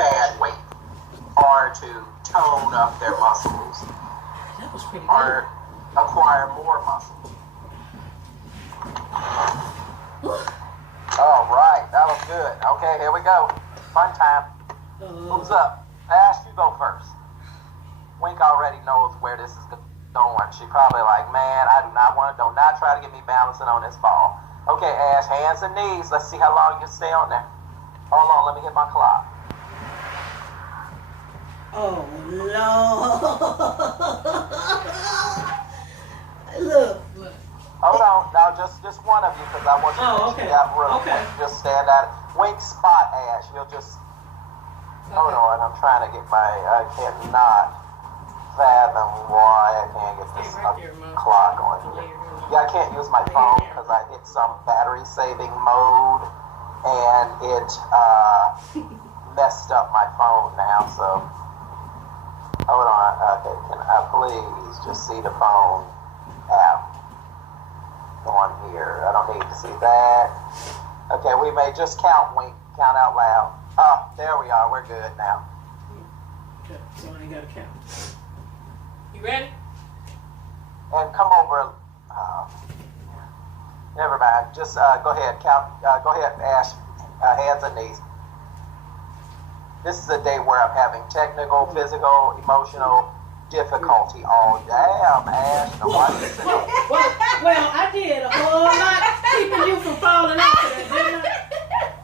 bad weight, or to tone up their muscles, That was pretty or acquire more muscles. All right, that was good. Okay, here we go. Fun time. Who's up? Ash, you go first. Wink already knows where this is going. She probably like, man, I do not try to get me balancing on this ball. Okay, Ash, hands and knees. Let's see how long you can stay on there. Hold on, let me hit my clock. Oh, Lord. Look. Hold on, now just one of you, because I want you to have room. Okay. Just stand at it. Wink spot, Ash. You'll just, hold on, I'm trying to get I cannot fathom why I can't get this clock on here. Yeah, I can't use my phone because I hit some battery saving mode and it messed up my phone now, so hold on. Okay, can I please just see the phone app on here? I don't need to see that. Okay, we may just count out loud. Oh, there we are. We're good now. Okay, so I ain't got to count. You ready? And come over. Never mind. Just go ahead. Count. Go ahead, Ash. Hands and knees. This is a day where I'm having technical, physical, emotional difficulty. Oh, damn, Ash. Well, I did a whole lot keeping you from falling off of that, didn't I?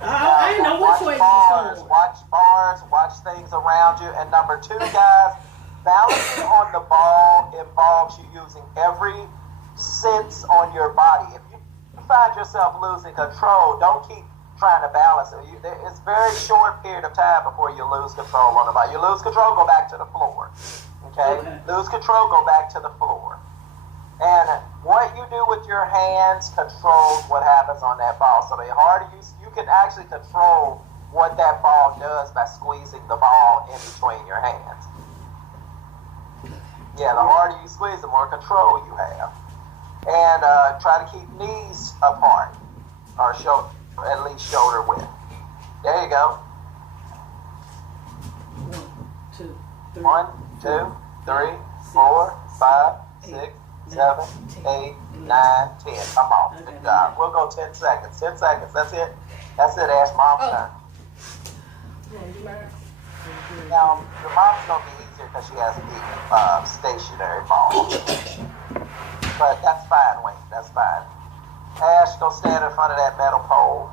I didn't know which way you was going. Watch bars. Watch things around you. And number 2, guys. Balancing on the ball involves you using every sense on your body. If you find yourself losing control, don't keep trying to balance it. It's a very short period of time before you lose control on the ball. You lose control, go back to the floor. Okay? Lose control, go back to the floor. And what you do with your hands controls what happens on that ball. So the harder you can actually control what that ball does by squeezing the ball in between your hands. Yeah, the harder you squeeze, the more control you have. And try to keep knees apart, or at least shoulder width. There you go. 1, 2, 3, 4, 5, 6, 7, 8, 9, 10. Come on, good job. We'll go 10 seconds. 10 seconds. That's it. That's it, Ash. Mom's turn. Now, your mom's gonna be easier because she has a stationary ball. But that's fine, Wink. That's fine. Ash, go stand in front of that metal pole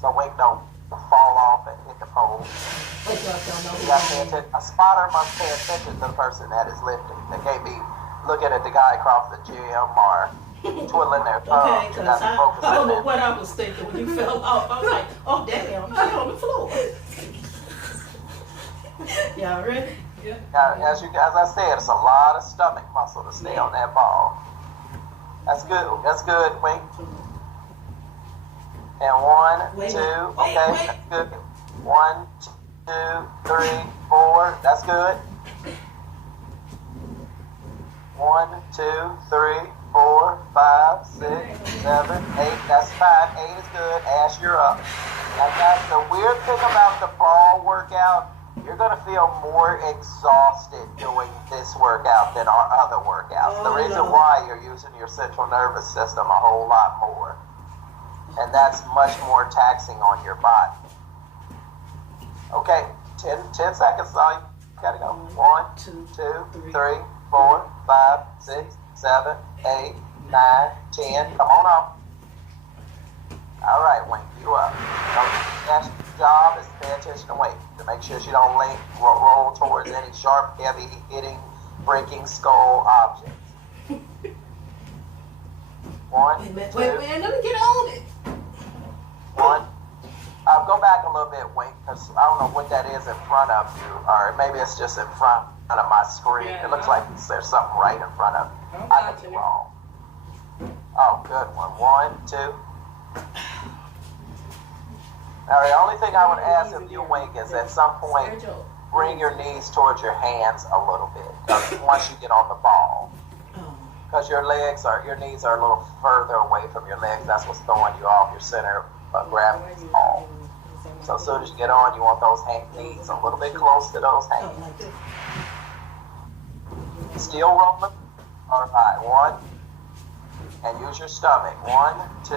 so Wink don't fall off and hit the pole. You got to pay attention. A spotter must pay attention to the person that is lifting. They can't be looking at the guy across the gym or twiddling their thumbs. Okay, because I don't know what I was thinking when you fell off. I was like, oh, damn, she's on the floor. Y'all ready? Yeah. Now, as I said, it's a lot of stomach muscle to stay on that ball. That's good. That's good, Wink. And 1, 2, okay, that's good. 1, 2, 3, 4, that's good. 1, 2, 3, 4, 5, 6, 7, 8, that's fine. 8 is good. Ash, you're up. Now, guys, the weird thing about the ball workout, you're going to feel more exhausted doing this workout than our other workouts. The reason why you're using your central nervous system a whole lot more. And that's much more taxing on your body. Okay, 10 seconds, all you got to go. 1, 2, 3, 4, 5, 6, 7, 8, 9, 10. Come on up. All right, Wink, you up. That's your job is to pay attention to Wink, to make sure she don't roll towards any sharp, heavy, hitting, breaking skull objects. 1, 2. Wait, let me get on it. 1. Go back a little bit, Wink, because I don't know what that is in front of you, or maybe it's just in front of my screen. It looks like there's something right in front of me. I could be wrong. Oh, good one. 1, 2. Now, the only thing I would ask of you, Wink, is at some point, bring your knees towards your hands a little bit once you get on the ball. Because your knees are a little further away from your legs. That's what's throwing you off your center of gravity ball. So as soon as you get on, you want those knees a little bit close to those hands. Still rolling. All right, 1. And use your stomach. 1, 2.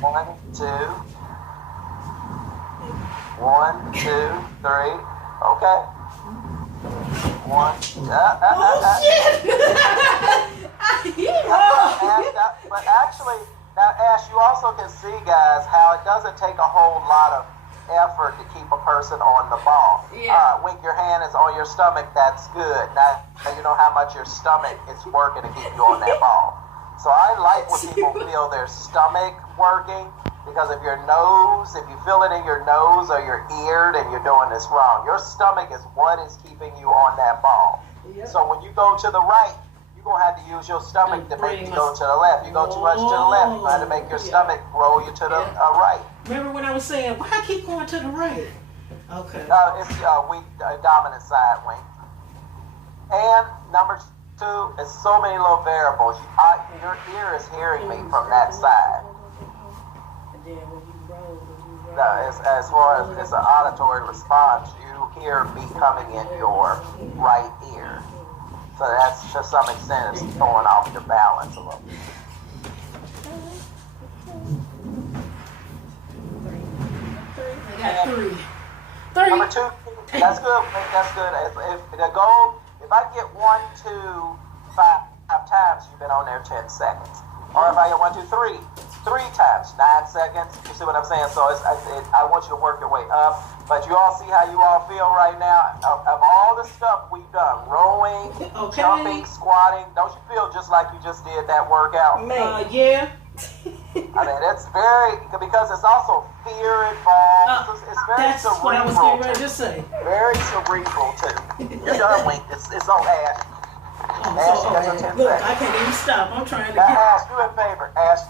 1, 2. 1, 2, 3. Okay. 1. But actually, now Ash, you also can see, guys, how it doesn't take a whole lot of effort to keep a person on the ball. Yeah. Wink, your hand is on your stomach. That's good. Now you know how much your stomach is working to keep you on that ball. So I like when people feel their stomach working, because if you feel it in your nose or your ear, then you're doing this wrong. Your stomach is what is keeping you on that ball. Yep. So when you go to the right, you're going to have to use your stomach to make you go to the left. You go too much to the left, you're trying to make your stomach roll you to the right. Remember when I was saying, why I keep going to the right? Okay. It's weak, dominant side wing. And number 2 is so many little variables. Your ear is hearing me from that side. And then when you roll. As far as it's an auditory response, you hear me coming in your right ear. So that's, to some extent, it's throwing off your balance a little bit. I got 3. 3. Number 2, that's good. That's good. If the goal, if I get 1, 2, 5 times, you've been on there 10 seconds. Or if I get 1, 2, 3 times, 9 seconds. You see what I'm saying? So I want you to work your way up. But you all see how you all feel right now? Of all the stuff we've done, rowing, jumping, squatting, don't you feel just like you just did that workout? Yeah. I mean, it's very, because it's also fear involved. It's very That's cerebral. what I was getting ready to say. Very cerebral, too. You're done, Wink. It's on Ash. Ash, you got your 10 Look, seconds. I can't even stop. I'm trying to Now, get. Ash, do a favor. Ash,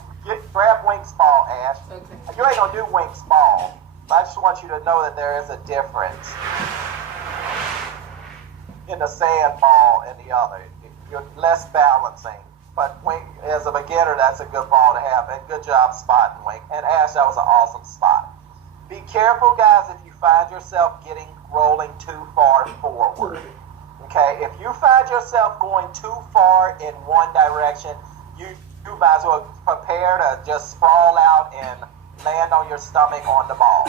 grab Wink's ball, Ash. Okay. You ain't going to do Wink's ball. But I just want you to know that there is a difference in the sand ball and the other. You're less balancing. But Wink, as a beginner, that's a good ball to have. And good job spotting, Wink. And Ash, that was an awesome spot. Be careful, guys, if you find yourself rolling too far forward. Okay, if you find yourself going too far in one direction, you might as well prepare to just sprawl out and land on your stomach on the ball.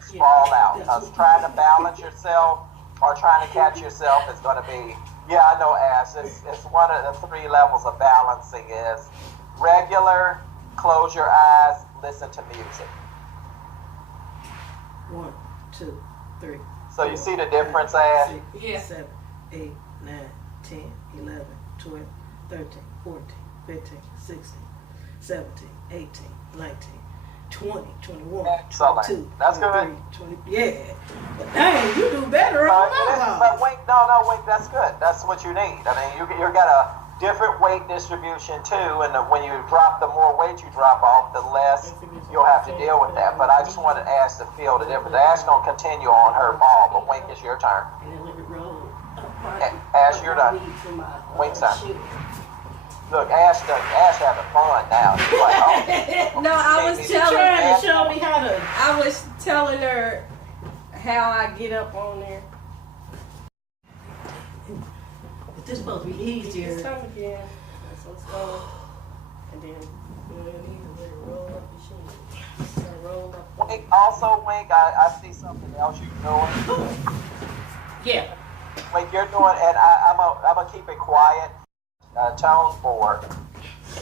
Sprawl out. Because trying to balance yourself or trying to catch yourself is going to be, I know, Ash, it's one of the 3 levels of balancing is regular, close your eyes, listen to music. 1, 2, 3. So you see the difference, Ash? 6, 7, 8, 9, 10, 11, 12, 13, 14, 15, 16, 17, 18, 19, 20, 21, Excellent. 22, That's 23, good. 20. Yeah. But dang, you do better on my But Wink, Wink, that's good. That's what you need. I mean, you got a different weight distribution too, and when you drop, the more weight you drop off, the less you'll have to deal with that. But I just wanted Ash to feel the difference. Ash gonna continue on her ball, but Wink, it's your turn. Ash, you're done. Wink's done. Look, Ash having fun now. She's like, No, I was trying to show me how to. I was telling her how I get up on there. This supposed to be easier. Just come again. That's what's going. And then you need to roll up your shoes. Roll up. Wink, also, Wink, I see something else you're doing. Yeah. Wink, you're doing, and I'm gonna keep it quiet. Tone board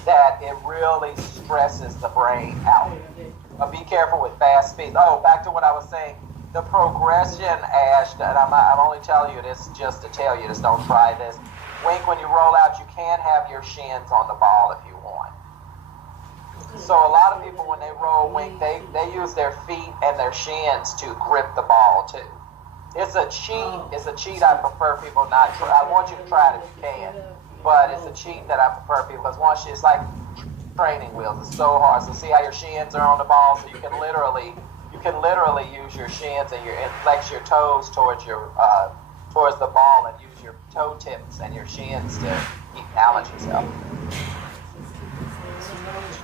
that it really stresses the brain out. But be careful with fast speeds. Oh, back to what I was saying. The progression, Ash, and I'm only telling you this just to tell you this. Don't try this. Wink, when you roll out, you can have your shins on the ball if you want. So a lot of people, when they roll, Wink, they use their feet and their shins to grip the ball too. It's a cheat. It's a cheat I prefer people not try. I want you to try it if you can. But it's a cheat that I prefer people, because once it's like training wheels. It's so hard. So see how your shins are on the ball, so you can literally use your shins and flex your toes towards the ball and use your toe tips and your shins to balance yourself.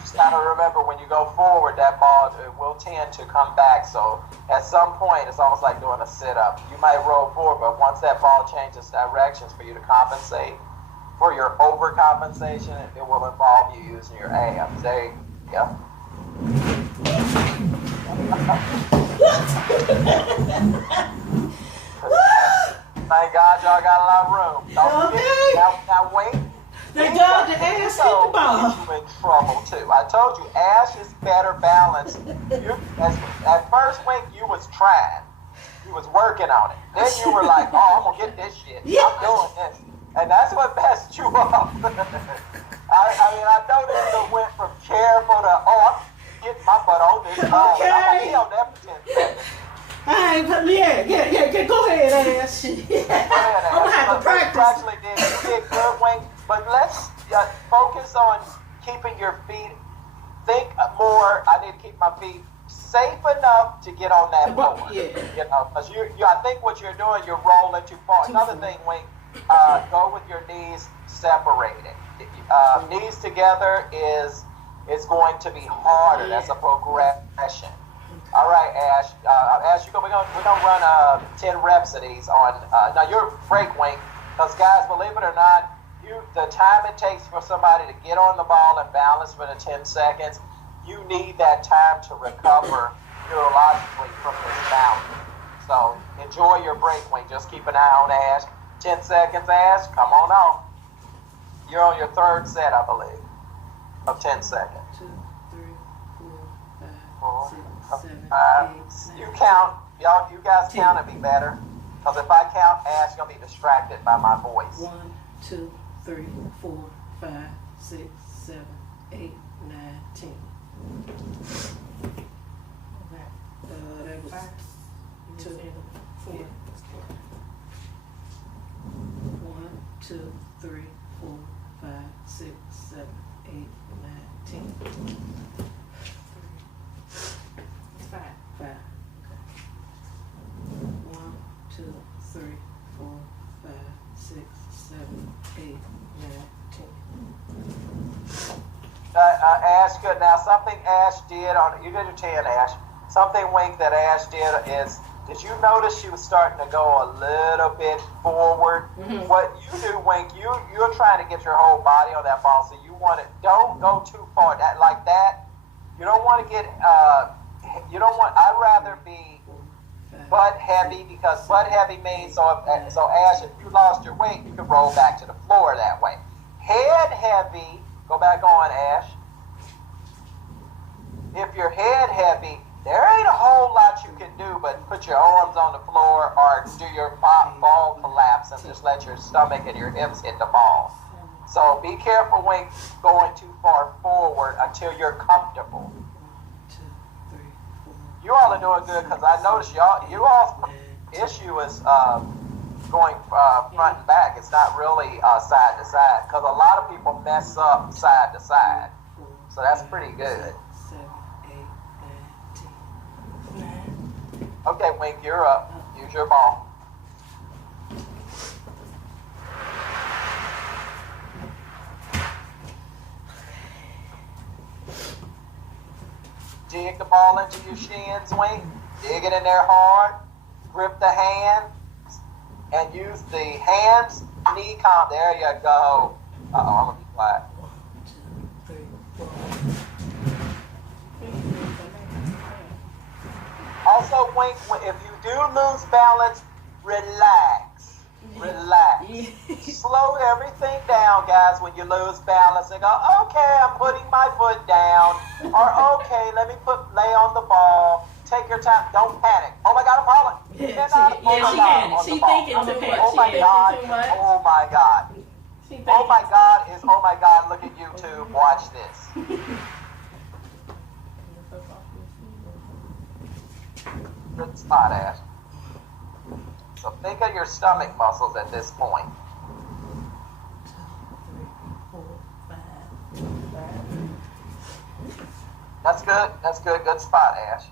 just got to remember when you go forward, that ball will tend to come back. So at some point, it's almost like doing a sit-up. You might roll forward, but once that ball changes directions for you to compensate for your overcompensation, it will involve you using your abs. There you go. Thank God y'all got a lot of room. Don't forget, now wait. Thank God the ass hit the ball. You in trouble too. I told you, Ash is better balanced. At first, Wink, you was trying. You was working on it. Then you were like, oh, I'm going to get this shit. Yeah. I'm doing this. And that's what messed you up. I mean, I know that you went from careful to, oh, I'm getting my butt on this ball. Okay. I'm going to be on that for 10 seconds. Hey, but yeah, go ahead, Ash. I'm gonna have to practice. You did good, Wayne. But let's focus on keeping your feet. Think more. I need to keep my feet safe enough to get on that board. Yeah. You know, because I think what you're doing, you're rolling too far. Another thing, Wayne, go with your knees separated. Knees together is going to be harder. That's a progression. All right, Ash. Ash, we're gonna run 10 reps of these on. Now your break, Wink, because guys, believe it or not, the time it takes for somebody to get on the ball and balance for the 10 seconds, you need that time to recover neurologically from this balance. So enjoy your break, Wink. Just keep an eye on Ash. 10 seconds, Ash. Come on out. You're on your third set, I believe, of 10 seconds. 2, 3, 4, 5, 6. 7, 8, you count, y'all. You guys count and be better. Because if I count, Ash gonna be distracted by my voice. 1, 2, 3, 4, 5, 6, 7, 8, 9, 10. That was 2, 4. 1, 2, 3, 4, 5, 6, 7, 8, 9, 10. 5. Okay. 1, 2, 3, 4, 5, 6, 7, 8, 9, 10. Ash, good. Now, something Ash did you did your 10, Ash. Something, Wink, that Ash did is, did you notice she was starting to go a little bit forward? Mm-hmm. What you do, Wink, you're trying to get your whole body on that ball, so you want to, don't go too far. Like that, you don't want to get, I'd rather be butt heavy, because butt heavy means, so Ash, if you lost your weight, you can roll back to the floor that way. Head heavy, go back on, Ash. If you're head heavy, there ain't a whole lot you can do but put your arms on the floor or do your ball collapse and just let your stomach and your hips hit the ball. So be careful when going too far forward until you're comfortable. You all are doing good, because I noticed you all's issue is going front and back. It's not really side to side, because a lot of people mess up side to side. So that's pretty good. 7, 8, 9, 10. Okay, Wink, you're up. Use your ball. Dig the ball into your shins, Wink. Dig it in there hard. Grip the hands. And use the hands, knee comp. There you go. Uh-oh, I'm going to be quiet. 1, 2, 3, 4. Also, Wink, if you do lose balance, relax. Relax. Slow everything down, guys, when you lose balance, and go, okay, I'm putting my foot down, or okay, let me lay on the ball. Take your time. Don't panic. Oh my God, I'm falling. She thinking too much. Oh my God. Oh my God. Oh my God is, oh my God, look at YouTube. Watch this. Good spot, Ash. So think of your stomach muscles at this point. 2, 3, 4, 5. That's good. That's good. Good spot, Ash.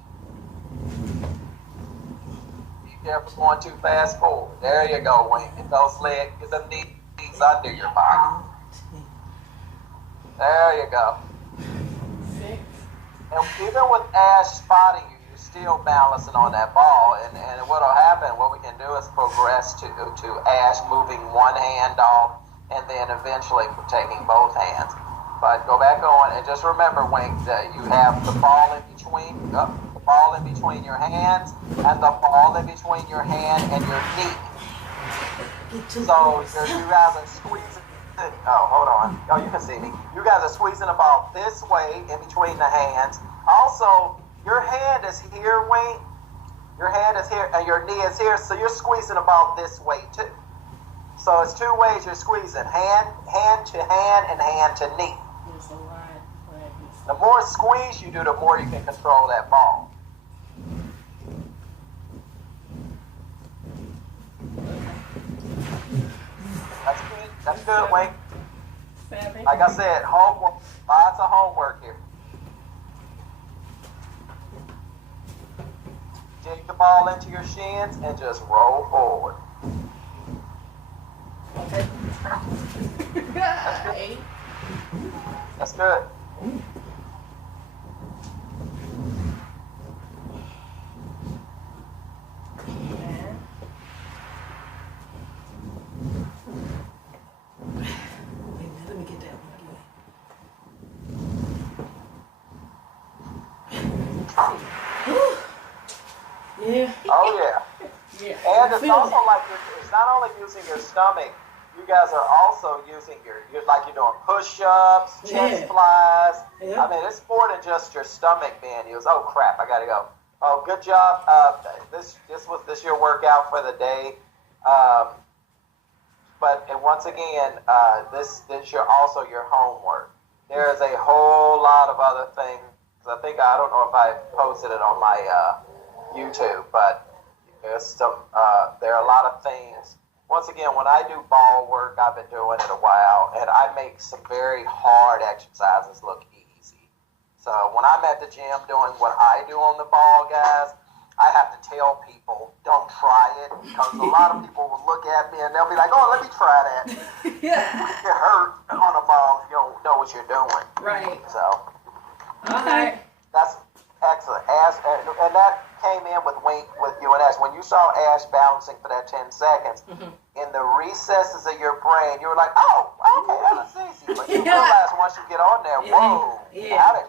Be careful going too fast forward. There you go, Wayne. Get those legs, get them knees under your body. There you go. even with Ash spotting you, you're still balancing on that ball. And what'll happen, what we can do is progress to Ash moving one hand off and then eventually taking both hands. But go back on and just remember, Wink, that you have the ball in between, the ball in between your hands and the ball in between your hand and your knee. So you guys are squeezing. Oh, hold on. Oh, you can see me. You guys are squeezing the ball this way in between the hands. Also, your hand is here, Wink. Your hand is here and your knee is here, so you're squeezing the ball this way too. So it's two ways you're squeezing: hand to hand and hand to knee. There's a lot. The more squeeze you do, the more you can control that ball. That's good. That's good, Wink. Like I said, homework. Lots of homework here. Dig the ball into your shins and just roll forward. Okay. That's good. Let me get that one again. Yeah. Oh yeah. Yeah. And it's also like it's not only using your stomach. You guys are also using you're doing push-ups, chest flies. Yeah. I mean, it's more than just your stomach being used. Oh crap, I gotta go. Oh, good job. This was your workout for the day. But once again, this also your homework. There is a whole lot of other things. I don't know if I posted it on my YouTube, but there are a lot of things. Once again, when I do ball work, I've been doing it a while, and I make some very hard exercises look easy. So when I'm at the gym doing what I do on the ball, guys, I have to tell people, don't try it, because a lot of people will look at me and they'll be like, oh, let me try that. Yeah. You get hurt on a ball if you don't know what you're doing. Right. So Okay. that's excellent. And that came in with you and Ash. When you saw Ash balancing for that 10 seconds, in the recesses of your brain, you were like, oh, okay, that's easy. But you realize once you get on there, whoa,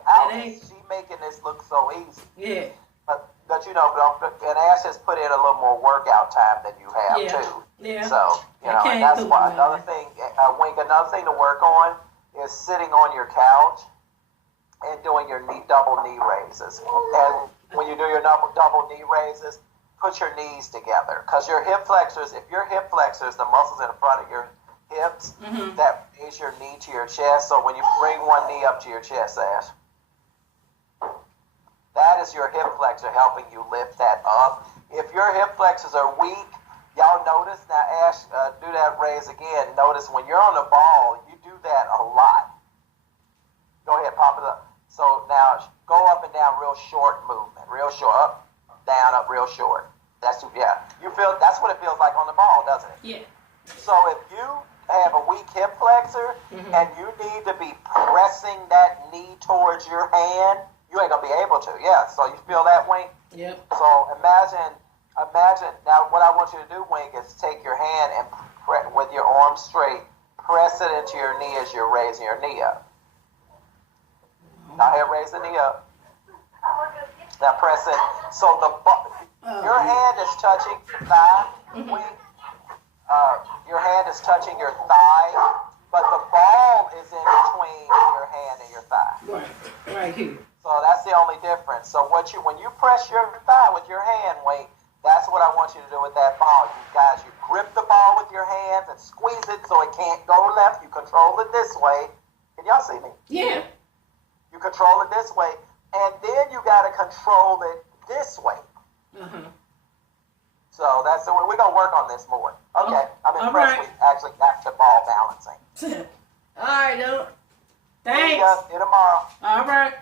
how is she making this look so easy? Yeah. But and Ash has put in a little more workout time than you have too. Yeah. So, and that's why another thing to work on is sitting on your couch and doing your double knee raises. And when you do your double knee raises, put your knees together. Because your hip flexors, the muscles in the front of your hips, that raise your knee to your chest. So when you bring one knee up to your chest, Ash, that is your hip flexor helping you lift that up. If your hip flexors are weak, y'all notice, now Ash, do that raise again. Notice when you're on the ball, you do that a lot. Go ahead, pop it up. So now go up and down real short movement. Real short. Up, down, up, real short. That's what it feels like on the ball, doesn't it? Yeah. So if you have a weak hip flexor and you need to be pressing that knee towards your hand, you ain't gonna be able to. Yeah. So you feel that, Wink? Yep. So imagine. Now, what I want you to do, Wink, is take your hand and with your arm straight, press it into your knee as you're raising your knee up. Now here, raise the knee up. Now press it. So your hand is touching your thigh. Your hand is touching your thigh, but the ball is in between your hand and your thigh. Right here. So that's the only difference. So when you press your thigh with your hand, Wink, that's what I want you to do with that ball. You guys, you grip the ball with your hands and squeeze it so it can't go left. You control it this way. Can y'all see me? Yeah. You control it this way, and then you got to control it this way. So that's the way we're going to work on this more. Okay. I'm impressed we actually got to ball balancing. All right, dude. Thanks. See you tomorrow. All right.